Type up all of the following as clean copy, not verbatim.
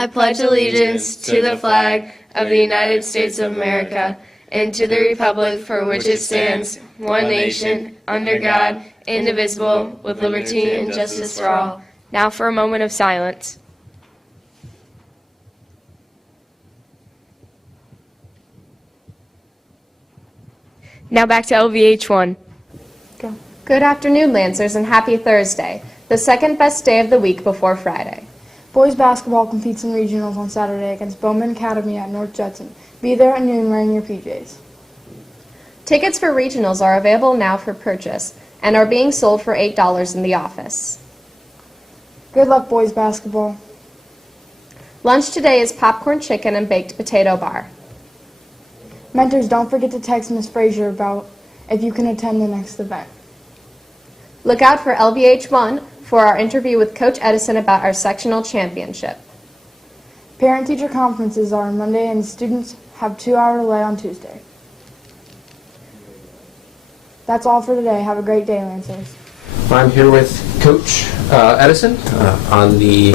I pledge allegiance to the flag of the United States of America and to the republic for which it stands, one nation, under God, indivisible, with liberty and justice for all. Now for a moment of silence. Now back to LVH1. Good afternoon, Lancers, and happy Thursday, the second best day of the week before Friday. Boys basketball competes in regionals on Saturday against Bowman Academy at North Judson. Be there at noon wearing your PJs. Tickets for regionals are available now for purchase and are being sold for $8 in the office. Good luck, boys basketball. Lunch today is popcorn chicken and baked potato bar. Mentors, don't forget to text Ms. Frazier about if you can attend the next event. Look out for LVH1 for our interview with Coach Edison about our sectional championship. Parent-teacher conferences are on Monday and students have 2-hour delay on Tuesday. That's all for today. Have a great day, Lancers. I'm here with Coach Edison on the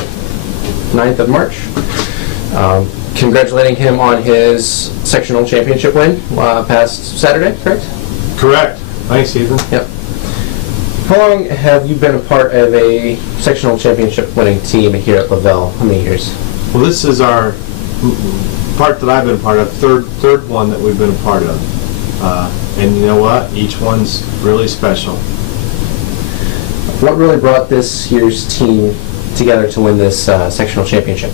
9th of March. Congratulating him on his sectional championship win past Saturday, correct? Correct. Thanks, Ethan. Yep. How long have you been a part of a sectional championship winning team here at Lavelle? How many years? Well, this is our part that I've been a part of, third one that we've been a part of. And you know what? Each one's really special. What really brought this year's team together to win this sectional championship?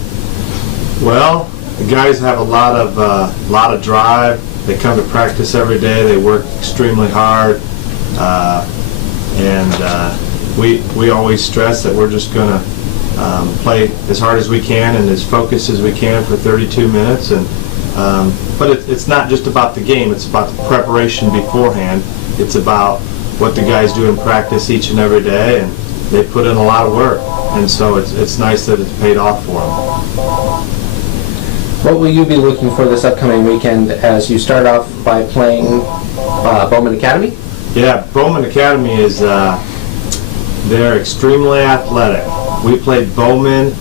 Well, the guys have a lot of drive. They come to practice every day. They work extremely hard. We always stress that we're just going to play as hard as we can and as focused as we can for 32 minutes. But it's not just about the game. It's about the preparation beforehand. It's about what the guys do in practice each and every day, and they put in a lot of work. And so it's nice that it's paid off for them. What will you be looking for this upcoming weekend as you start off by playing Bowman Academy? Yeah, Bowman Academy is, they're extremely athletic. We played Bowman,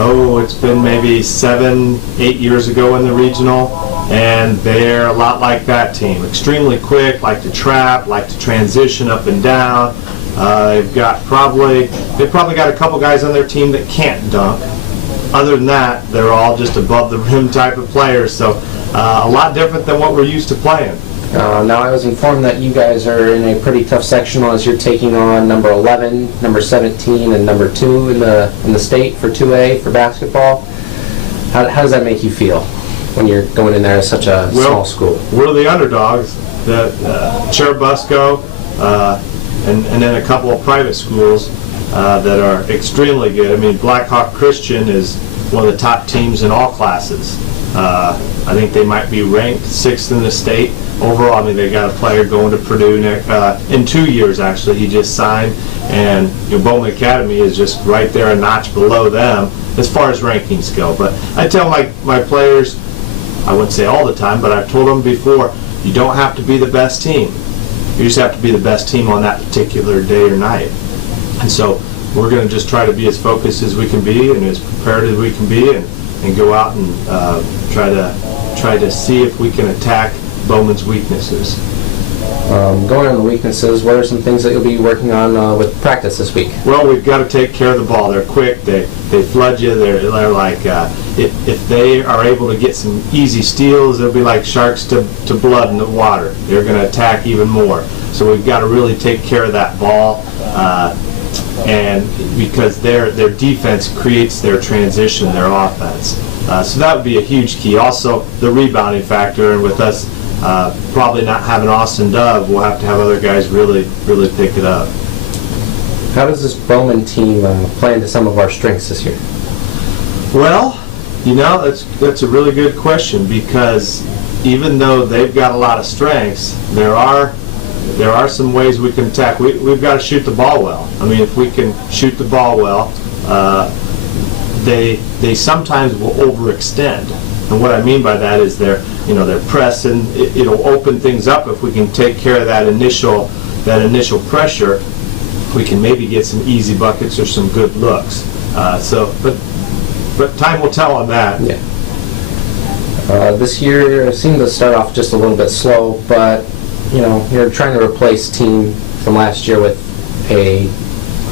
it's been maybe 7-8 years ago in the regional, and they're a lot like that team. Extremely quick, like to trap, like to transition up and down. They've probably got a couple guys on their team that can't dunk. Other than that, they're all just above the rim type of players, so a lot different than what we're used to playing. Now, I was informed that you guys are in a pretty tough sectional as you're taking on number 11, number 17, and number 2 in the state for 2A for basketball. How does that make you feel when you're going in there as such a small school? We're the underdogs. Cherubusco and then a couple of private schools that are extremely good. I mean, Blackhawk Christian is one of the top teams in all classes. I think they might be ranked 6th in the state overall. I mean, they got a player going to Purdue in 2 years. Actually, he just signed, and Bowman Academy is just right there a notch below them as far as rankings go. But I tell my players, I wouldn't say all the time, but I've told them before, you don't have to be the best team. You just have to be the best team on that particular day or night. And so we're going to just try to be as focused as we can be and as prepared as we can be, and go out and try to see if we can attack Bowman's weaknesses. Going on the weaknesses, what are some things that you'll be working on with practice this week? Well, we've got to take care of the ball. They're quick. They flood you. They're like if they are able to get some easy steals, they'll be like sharks to blood in the water. They're going to attack even more. So we've got to really take care of that ball. And because their defense creates their transition, their offense. So that would be a huge key. Also, the rebounding factor, and with us probably not having Austin Dove, we'll have to have other guys really pick it up. How does this Bowman team play into some of our strengths this year? Well, that's a really good question, because even though they've got a lot of strengths, there are some ways we can attack. We've got to shoot the ball well. I mean, if we can shoot the ball well, they sometimes will overextend. And what I mean by that is they're pressing. It'll open things up if we can take care of that initial pressure. We can maybe get some easy buckets or some good looks. But but time will tell on that. Yeah. This year seemed to start off just a little bit slow, but you know, you're trying to replace team from last year with a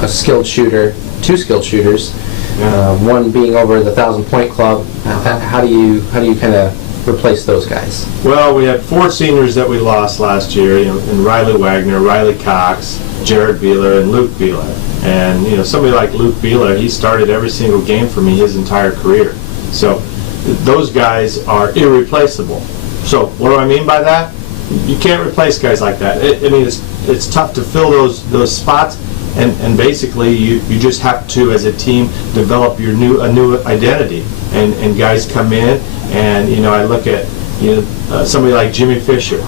skilled shooter, 2 skilled shooters, one being over the 1,000-point club. How do you kind of replace those guys? Well, we had 4 seniors that we lost last year, you know, and Riley Wagner, Riley Cox, Jared Beeler, and Luke Beeler. And you know, somebody like Luke Beeler, he started every single game for me his entire career. So those guys are irreplaceable. So what do I mean by that? You can't replace guys like that. I mean, it's tough to fill those spots, and basically you just have to, as a team, develop a new identity. And guys come in, and you know, I look at somebody like Jimmy Fisher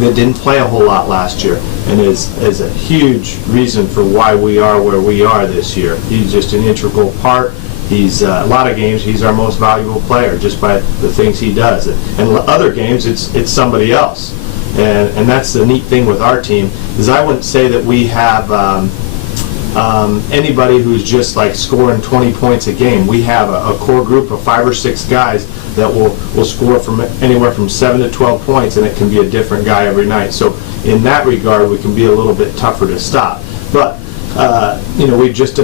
that didn't play a whole lot last year, and is a huge reason for why we are where we are this year. He's just an integral part. He's a lot of games he's our most valuable player just by the things he does, and other games it's somebody else, and that's the neat thing with our team is I wouldn't say that we have anybody who's just like scoring 20 points a game. We have a core group of 5 or 6 guys that will score from anywhere from 7 to 12 points, and it can be a different guy every night. So in that regard, we can be a little bit tougher to stop. But you know, we just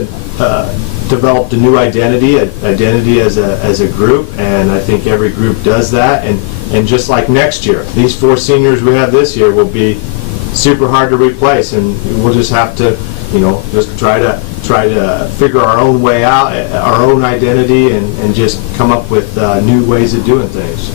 developed a new identity as a group, and I think every group does that. And just like next year, these 4 seniors we have this year will be super hard to replace, and we'll just have to, you know, just try to figure our own way out, our own identity, and just come up with new ways of doing things.